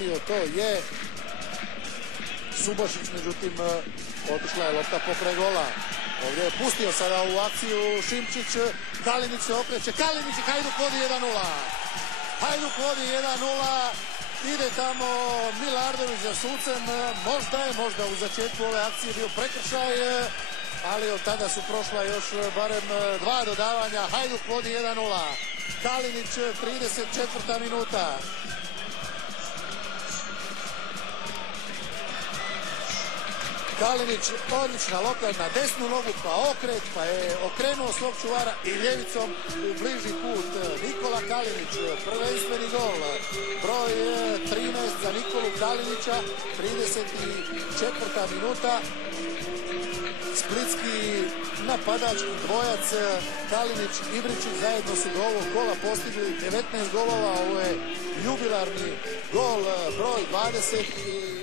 prihvatio, to je Subošić, međutim otišla je lopta pokraj gola. Ovdje je pustio sada u akciju Šimčić, Kalinić se okreće, Kalinić i Hajduk vodi 1:0. Hajduk vodi 1:0, ide tamo Milardović za sucem, možda u začetku ove akcije bio prekršaj, ali od tada su prošla još barem 2 dodavanja. Hajduk vodi 1:0. Kalinić, 34. minuta. Kalinić, odlična lopta na desnu nogu, pa okret, pa je okrenuo svog čuvara i ljevicom u bliži kut. Nikola Kalinić, prvenstveni gol. Broj 13 za Nikolu Kalinića, 34. minuta. Splitski napadački dvojac Kalinić i Ibričić zajedno su do ovog kola postigli 19 golova. Ovo je jubilarni gol, broj 20.